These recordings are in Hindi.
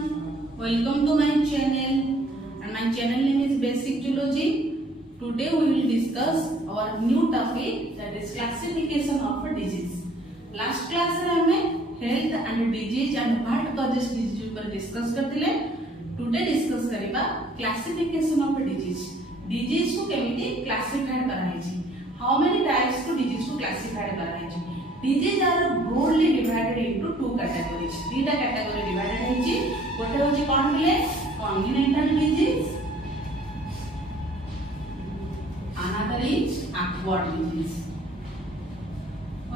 everyone, welcome to my channel and my channel name is Basic Zoology. Today we will discuss our new topic, that is classification of a disease. Last class रे हमें health and disease and what causes disease पर discuss करथिले. Today discuss करिबा classification of a disease. Disease को केमिति classified कराइछि. How many types to disease को classified कराइछि. Disease are broadly divided into two categories. Three category divided होइछि. गोटे होछि कोन थिले congenital disease, another is acquired disease.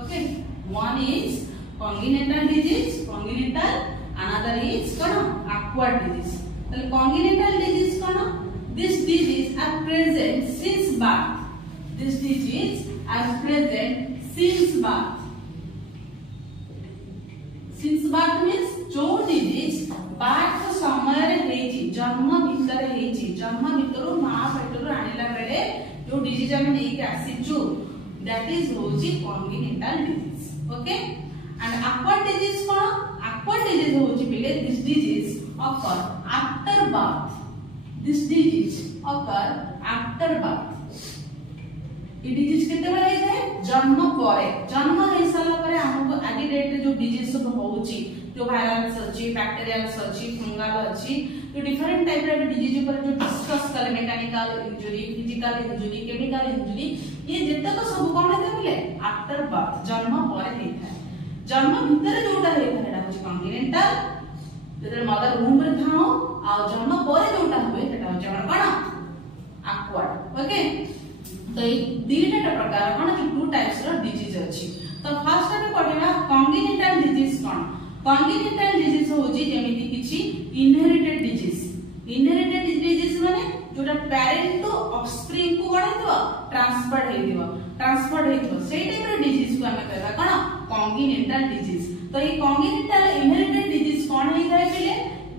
Okay, one is congenital disease, another is acquired disease. So congenital disease this disease are present since birth. This disease are present since birth. Since birth means जो disease birth समय रे हेछि, जन्म भितर हेछि, जन्म भितरु मां पेटरु आनिला बेले जो disease हम नै के आसीचु, that is होछि congenital disease. Okay, and acquired disease acquired disease होछि बेले this disease occur after birth. This disease occur after birth. ये डिजीज केते बेले हे जन्म परे, जन्म हे साला परे हमको आदि डेट जो डिजीज सब होउची, जो वायरल अछि, बैक्टीरियल अछि, फंगल अछि, तो डिफरेंट टाइप रे डिजीज ऊपर जो डिस्कस करे, mechanical injury, physical injury, chemical injury, ये जत्ते तो सब कोन हेते बेले आफ्टर बर्थ, जन्म परे हे थाए. जन्म भीतर जोटा हे थाए एटा होची कॉन्टिनेंटल, जेते मदर रूम रे थाओ आ जन्म परे जोटा होय सेटा होची हमर कोन एक्वायर्ड. ओके, तो ये दीटा प्रकार कोन कि टू टाइप्स रो डिजीज अछि. तो फर्स्ट टाइप पढिबा कॉन्टिनेंटल डिजीज कोन. कॉन्टिनेंटल डिजीज होची जेमिति किछि इनहेरिटेड डिजीज. इनहेरिटेड डिजीज माने जोटा पेरेंट टू ऑफस्प्रिंग को कोन हेतबो ट्रांसफर हेतबो सेही टाइप रो डिजीज को हमें कहबा कोन कॉन्टिनेंटल डिजीज. तो ये कॉन्टिनेंटल इनहेरिटेड डिजीज कोन होई थाए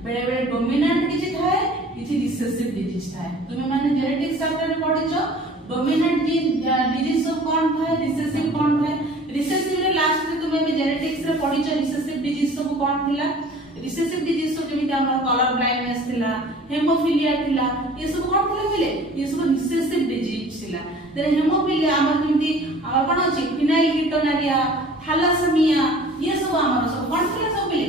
बेले बेले डोमिनेंट किछि थाए, किछि रिसेसिव डिजीज थाए. तुमे माने जेनेटिक्स चैप्टर में पढिछो डोमिनेंट डिजीज सब कोन थाए, रिसेसिव कोन थाए. रिसेसिव रे लास्ट रे तुमे जेनेटिक्स रे पढिछो रिसेसिव डिजीज सब कोन थिला. रिसेसिव डिजीज सब जेमिति हमर कलर ब्लाइंडनेस थिला, हेमोफिलिया थिला, ये सब कोन थिला मिले, ये सब रिसेसिव डिजीज थिला. देन हेमोफिलिया हमर जेमिति हमर कोन अछि फिनाइलकीटोनुरिया, थैलासेमिया, ये सब हमर सब कोन थिला सब मिले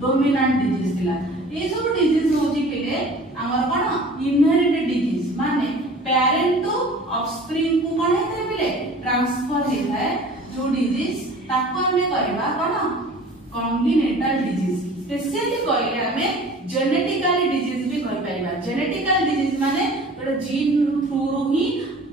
डोमिनेंट डिजीज थिला. ये सब डिजीज होची पिले हमर कोन इनहेरिटेड डिजीज माने पेरेंट टू ऑफस्प्रिंग को कोन हेते मिले ट्रांसफर हे थाए. जो डिजीज ताको हमें कहबा कोन कॉन्टिनेंटल डिजीज. स्पेशली कहले हमें जेनेटिकली डिजीज भी कहि पाइबा. जेनेटिकल डिजीज माने गोटे जीन थ्रू रो ही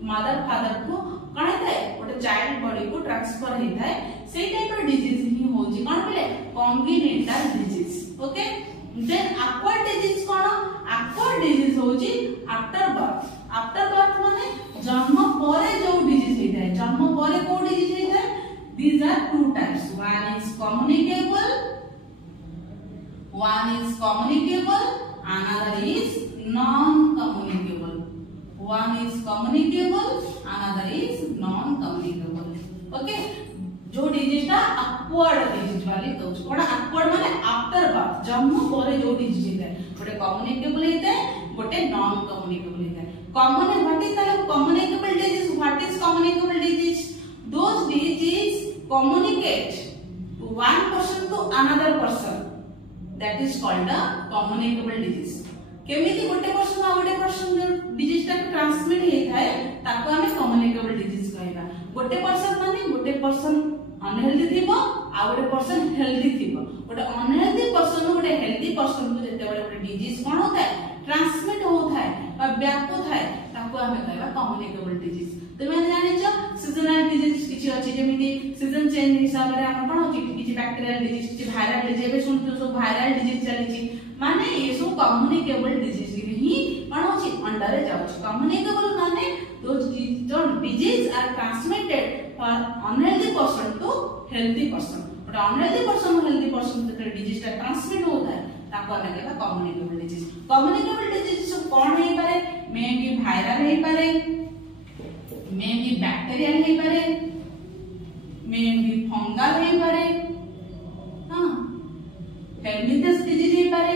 मदर फादर को कोन हेते गोटे चाइल्ड बॉडी को ट्रांसफर हे थाए. सेही टाइप रो डिजीज ही होची कोन मिले continental disease. Okay, then acquired disease कोन. एक्वायर्ड डिजीज होची आफ्टर बर्थ. आफ्टर बर्थ माने जन्म परे जो डिजीज हे थाए, जन्म परे को डिजीज हे थाए. These are two types. One is communicable, another is non-communicable. One is communicable, another is non-communicable. Okay, जो डिजीज ता एक्वायर्ड डिजीज वाली कहू. कोन एक्वायर्ड माने आफ्टर बर्थ, जन्म परे जो डिजीज हे थाए. गोटे कम्युनिकेबल हे थाए, गोटे नॉन कम्युनिकेबल हे थाए. Common what is the communicable disease? What is communicable disease? Those disease communicate to one person to another person. That is called a communicable disease. केमिति गोटे पर्सन आ गोटे पर्सन जो डिजीज टा ट्रांसमिट हे थाए ताको हमें communicable disease कहबा. गोटे पर्सन माने गोटे पर्सन अनहेल्दी थिबो आ गोटे पर्सन हेल्दी थिबो. गोटे अनहेल्दी पर्सन गोटे हेल्दी पर्सन को जते बडे गोटे डिजीज कोन होता है ट्रांसमिट होता है और व्याप्त होता है ताको हमें कहबा कम्युनिकेबल डिजीज. तुमे जानिछो सीजनल डिजीज किछि अछि जेमिति सीजन चेंज हिसाब रे हम कोन होछि किछि बैक्टीरियल डिजीज, किछि वायरल डिजीज. एबे सुनतो सब वायरल डिजीज चलिछि माने ये सब कम्युनिकेबल डिजीज ही कोन होछि अंडर रे जाउछि. कम्युनिकेबल माने जो disease are transmitted for unhealthy person to healthy person. But unhealthy person to healthy person जते डिजीज टा ट्रांसमिट होता है ताको हमें कहबा कम्युनिकेबल डिजीज. कम्युनिकेबल डिजीज सब कोन हे पारे, मे बी वायरल हे पारे, मे बी बैक्टीरियल हे पारे, मे बी फंगल हे पारे, हां हेल्मिथस डिजीज हे पारे,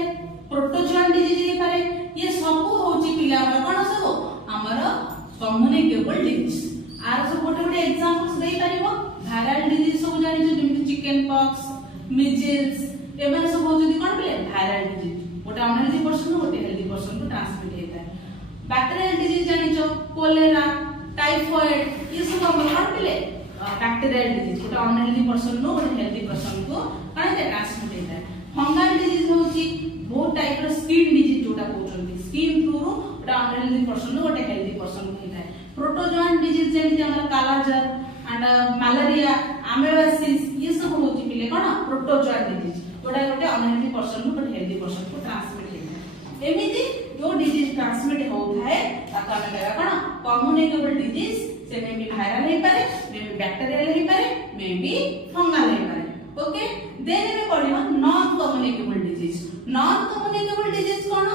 मिजल्स एମାନେ सब होजि कोन पिले वायरल डिजीज गोटे अनहेल्दी पर्सन गोटे हेल्दी पर्सन को ट्रांसमिट होता है बैक्टीरियल डिजीज जानिचो कोलेरा टाइफॉइड ये सब हम कोन पिले बैक्टीरियल डिजीज गोटे अनहेल्दी पर्सन नो गोटे हेल्दी पर्सन को काहे ट्रांसमिट होता है फंगल डिजीज होची बहुत टाइप रो स्किन डिजीज जोटा कहउछन्ती स्किन थ्रू रो गोटे अनहेल्दी पर्सन नो गोटे हेल्दी पर्सन को होता है प्रोटोजोआन डिजीज जेमिति हमर कालाजार एंड मलेरिया अमेबासिस ये सब होची पिले कोन प्रोटोजोआन डिजीज जोटा गोटे अनहेल्दी पर्सन नो गोटे हेल्दी पर्सन को ट्रांसमिट होता है एमिति जो डिजीज ट्रांसमिट होता है ताको हम कहबा कोन कम्युनिकेबल डिजीज से मे बी वायरल हे पारे मे बी बैक्टीरियल हे पारे मे बी फंगल हे पारे ओके देन रे पढिबा non communicable disease non communicable disease कोन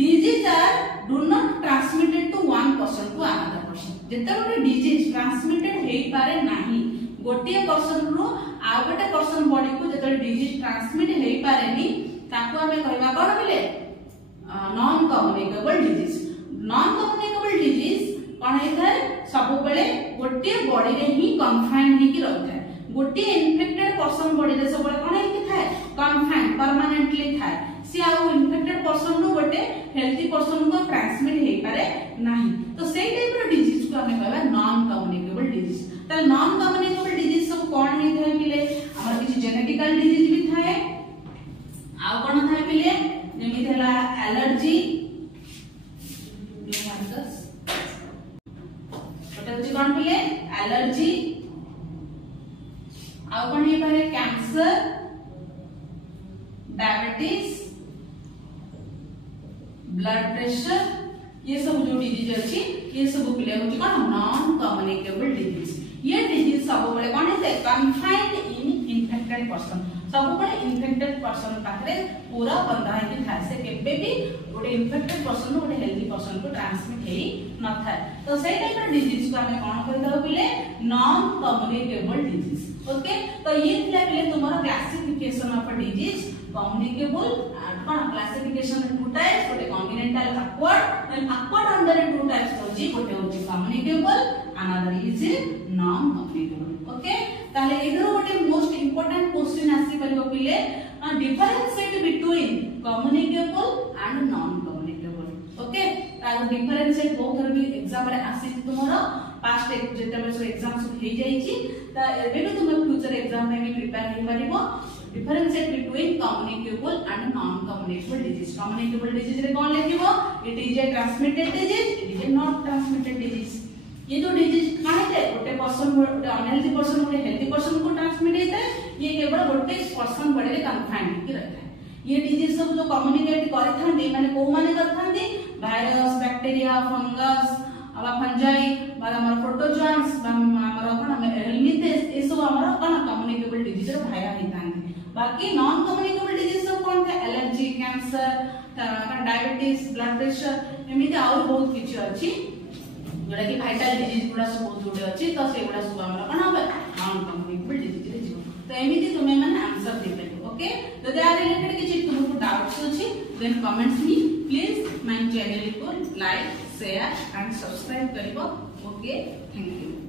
disease are do not transmitted to one person to another person जेते गोटे डिजीज ट्रांसमिटेड हे पारे नाही गोटे पर्सन रो आ गोटे पर्सन बॉडी को जेते डिजीज ट्रांसमिट हे पारे नी ताको हमें कहबा कोन बिले non communicable disease non communicable disease कोन हेता सब बेले गोटे बॉडी रे ही कन्फाइंड हे की रहता है गोटे इन्फेक्टेड पर्सन बॉडी रे सब कोन हे की थाए कन्फाइंड परमानेंटली थाए सी आ इन्फेक्टेड पर्सन नो गोटे हेल्दी पर्सन को ट्रांसमिट हे पारे नाही तो सेही टाइप रो डिजीज को हमें कहबा नॉन कम्युनिकेबल डिजीज त नॉन कम्युनिकेबल डिजीज सब कोन हे थाए पिले हमर किछि जेनेटिकल डिजीज भी थाए आ कोन थाए पिले जेमिति हला एलर्जी न्यूमोनिकस ओटा होछि कोन पिले एलर्जी आ कोन हे पारे कैंसर डायबिटीज ब्लड प्रेशर ये सब जो डिजीज अछि ये सब पिले होछि कोन नॉन कम्युनिकेबल डिजीज ये डिजीज सब बेले कोन हे कन्फाइंड इन इन्फेक्टेड पर्सन सब बेले इन्फेक्टेड पर्सन पाखरे पूरा बंधा हे थाए से केबे भी गोटे इन्फेक्टेड पर्सन गोटे हेल्दी पर्सन को ट्रांसमिट हे न थाए तो सेही टाइप रो डिजीज को हमें कोन कहि दो पिले नॉन कम्युनिकेबल डिजीज ओके तो ये थिला पिले तुम्हारा क्लासिफिकेशन ऑफ डिजीज कम्युनिकेबल कोन क्लासिफिकेशन टू टाइप्स गोटे continental upward then upward under two types होची गोटे होची communicable another is non communicable okay ताले इधर गोटे मोस्ट इंपोर्टेंट क्वेश्चन आसी परिबो पिले differentiate between communicable and non communicable okay तार डिफरेंशिएट बहुत थर भी एग्जाम रे आसी तुमरो पास्ट जेते में सो एग्जाम सब हे जाई छी ता एबे भी तुम फ्यूचर एग्जाम में भी prepare hey परिबो differentiate between communicable and non communicable disease communicable disease रे कोन लेखिबो it is a transmitted disease it is a not transmitted disease ये जो डिजीज काहे थे गोटे पर्सन गोटे अनहेल्दी पर्सन गोटे हेल्दी पर्सन को ट्रांसमिट होता है ये केवल गोटे पर्सन बॉडी रे कन्फाइंड की रहता है ये डिजीज सब जो कम्युनिकेट करथांती माने को माने करथांती वायरस बैक्टीरिया फंगस आबा फंजाई बा हमर प्रोटोजोआन्स बा हमर कोन हेल्मिथेस ए सब हमर कोन कम्युनिकेबल डिजीज रे भाया हितांती बाकी नॉन कम्युनिकेबल डिजीज सब कोन थे allergy cancer diabetes blood pressure एमिति और बहुत किछ अछि जोड़ा कि वाइटल डिजीज गुडा सब बहुत जोडे अछि तो से गुडा सब हमरा कोन होबे नॉन कम्युनिकेबल डिजीज रे जीव तो एमिति तुमे माने आंसर देबे ओके तो दे आर रिलेटेड किछि तुमको डाउट्स अछि then comments me please my channel को लाइक शेयर एंड सब्सक्राइब करिवो ओके थैंक यू।